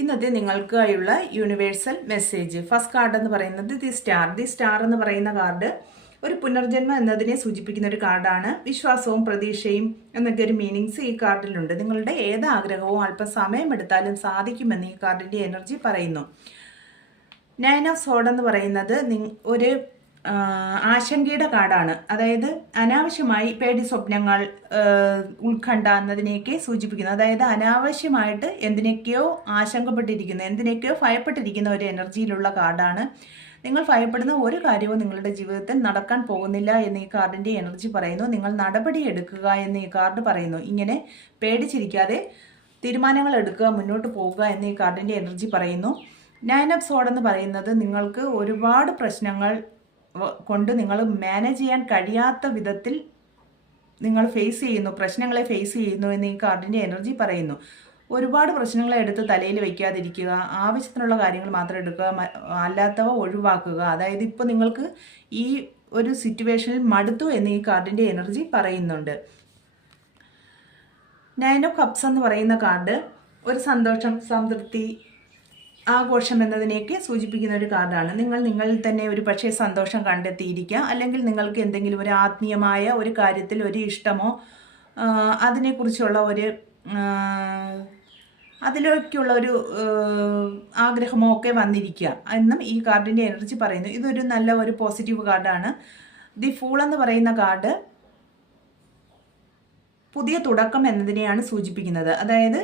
ഇന്നത്തെ നിങ്ങൾക്കായുള്ള universal message. First card എന്ന് പറയുന്നത് ദി സ്റ്റാർ. ദി സ്റ്റാർ എന്ന് പറയുന്ന കാർഡ് ഒരു പുനർജന്മം എന്നതിനെ സൂചിപ്പിക്കുന്ന ഒരു കാർഡാണ്. വിശ്വാസവും പ്രതീക്ഷയും എന്നൊക്കെ ഒരു മീനിങ്സ് ഈ കാർഡിലുണ്ട്. നിങ്ങളുടെ ഏത് ആഗ്രഹവും അല്പം സമയമെടുത്താലും സാധിക്കുമെന്ന് ഈ കാർഡിന്റെ എനർജി പറയുന്നു. നയൻ ഓഫ് സോഡ് എന്ന് പറയുന്നത് ഒരു ആശങ്കയുടെ കാർഡാണ്. അതായത് അനാവശ്യമായി പേടി സ്വപ്നങ്ങൾ, ഉത്കണ്ഠ എന്നതിനെയൊക്കെ സൂചിപ്പിക്കുന്നു. അതായത് അനാവശ്യമായിട്ട് എന്തിനൊക്കെയോ ആശങ്കപ്പെട്ടിരിക്കുന്ന, എന്തിനൊക്കെയോ ഭയപ്പെട്ടിരിക്കുന്ന ഒരു എനർജിയിലുള്ള കാർഡാണ്. നിങ്ങൾ ഭയപ്പെടുന്ന ഒരു കാര്യവും നിങ്ങളുടെ ജീവിതത്തിൽ നടക്കാൻ പോകുന്നില്ല എന്ന് ഈ കാർഡിന്റെ എനർജി പറയുന്നു. നിങ്ങൾ നടപടി എടുക്കുക എന്ന് ഈ കാർഡ് പറയുന്നു. ഇങ്ങനെ പേടിച്ചിരിക്കാതെ തീരുമാനങ്ങൾ എടുക്കുക, മുന്നോട്ട് പോകുക എന്ന് ഈ കാർഡിന്റെ എനർജി പറയുന്നു. നയൻ ഓഫ് സോഡ് എന്ന് പറയുന്നത് നിങ്ങൾക്ക് ഒരുപാട് പ്രശ്നങ്ങൾ കൊണ്ട് നിങ്ങൾ മാനേജ് ചെയ്യാൻ കഴിയാത്ത വിധത്തിൽ നിങ്ങൾ പ്രശ്നങ്ങളെ ഫേസ് ചെയ്യുന്നു എന്ന് ഈ കാർഡിന്റെ എനർജി പറയുന്നു. ഒരുപാട് പ്രശ്നങ്ങളെ എടുത്ത് തലയിൽ വയ്ക്കാതിരിക്കുക, ആവശ്യത്തിനുള്ള കാര്യങ്ങൾ മാത്രം എടുക്കുക, അല്ലാത്തവ ഒഴിവാക്കുക. അതായത് ഇപ്പോൾ നിങ്ങൾക്ക് ഈ ഒരു സിറ്റുവേഷനിൽ മടുത്തു എന്ന് ഈ കാർഡിന്റെ എനർജി പറയുന്നുണ്ട്. നയൻ ഓഫ് കപ്സ് എന്ന് പറയുന്ന കാർഡ് ഒരു സന്തോഷം, സംതൃപ്തി, ആഘോഷം എന്നതിനെയൊക്കെ സൂചിപ്പിക്കുന്ന ഒരു കാർഡാണ്. നിങ്ങളിൽ തന്നെ ഒരു പക്ഷേ സന്തോഷം കണ്ടെത്തിയിരിക്കുക, അല്ലെങ്കിൽ നിങ്ങൾക്ക് എന്തെങ്കിലും ഒരു ആത്മീയമായ ഒരു കാര്യത്തിൽ ഒരു ഇഷ്ടമോ അതിനെക്കുറിച്ചുള്ള അതിലേക്കുള്ള ഒരു ആഗ്രഹമോ ഒക്കെ വന്നിരിക്കുക എന്നും ഈ കാർഡിൻ്റെ എനർജി പറയുന്നു. ഇതൊരു നല്ല ഒരു പോസിറ്റീവ് കാർഡാണ്. ദി ഫൂൾ എന്ന് പറയുന്ന കാർഡ് പുതിയ തുടക്കം എന്നതിനെയാണ് സൂചിപ്പിക്കുന്നത്. അതായത്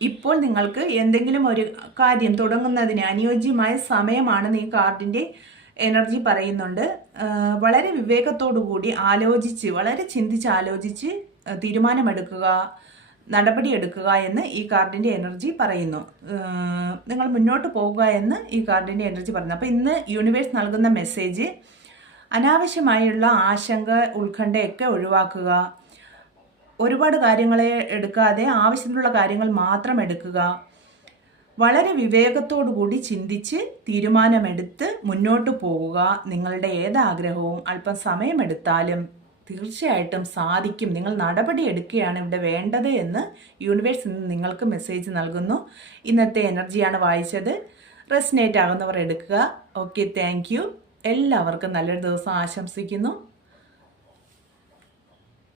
ഇപ്പോൾ നിങ്ങൾക്ക് എന്തെങ്കിലും ഒരു കാര്യം തുടങ്ങുന്നതിന് അനുയോജ്യമായ സമയമാണെന്ന് ഈ കാർഡിൻ്റെ എനർജി പറയുന്നുണ്ട്. വളരെ വിവേകത്തോടു കൂടി ആലോചിച്ച്, വളരെ ചിന്തിച്ച് ആലോചിച്ച് തീരുമാനമെടുക്കുക, നടപടിയെടുക്കുക എന്ന് ഈ കാർഡിൻ്റെ എനർജി പറയുന്നു. നിങ്ങൾ മുന്നോട്ട് പോകുക എന്ന് ഈ കാർഡിൻ്റെ എനർജി പറയുന്നു. അപ്പോൾ ഇന്ന് യൂണിവേഴ്സ് നൽകുന്ന മെസ്സേജ് അനാവശ്യമായുള്ള ആശങ്ക, ഉത്കണ്ഠയൊക്കെ ഒഴിവാക്കുക. ഒരുപാട് കാര്യങ്ങളെ എടുക്കാതെ ആവശ്യത്തിനുള്ള കാര്യങ്ങൾ മാത്രം എടുക്കുക. വളരെ വിവേകത്തോടു കൂടി ചിന്തിച്ച് തീരുമാനമെടുത്ത് മുന്നോട്ട് പോവുക. നിങ്ങളുടെ ഏത് ആഗ്രഹവും അല്പം സമയമെടുത്താലും തീർച്ചയായിട്ടും സാധിക്കും. നിങ്ങൾ നടപടി എടുക്കുകയാണ് ഇവിടെ വേണ്ടത് എന്ന് യൂണിവേഴ്സ് ഇന്ന് നിങ്ങൾക്ക് മെസ്സേജ് നൽകുന്നു. ഇന്നത്തെ എനർജിയാണ് വായിച്ചത്. റെസനേറ്റ് ആകുന്നവർ എടുക്കുക. Okay, thank you. എല്ലാവർക്കും നല്ലൊരു ദിവസം ആശംസിക്കുന്നു.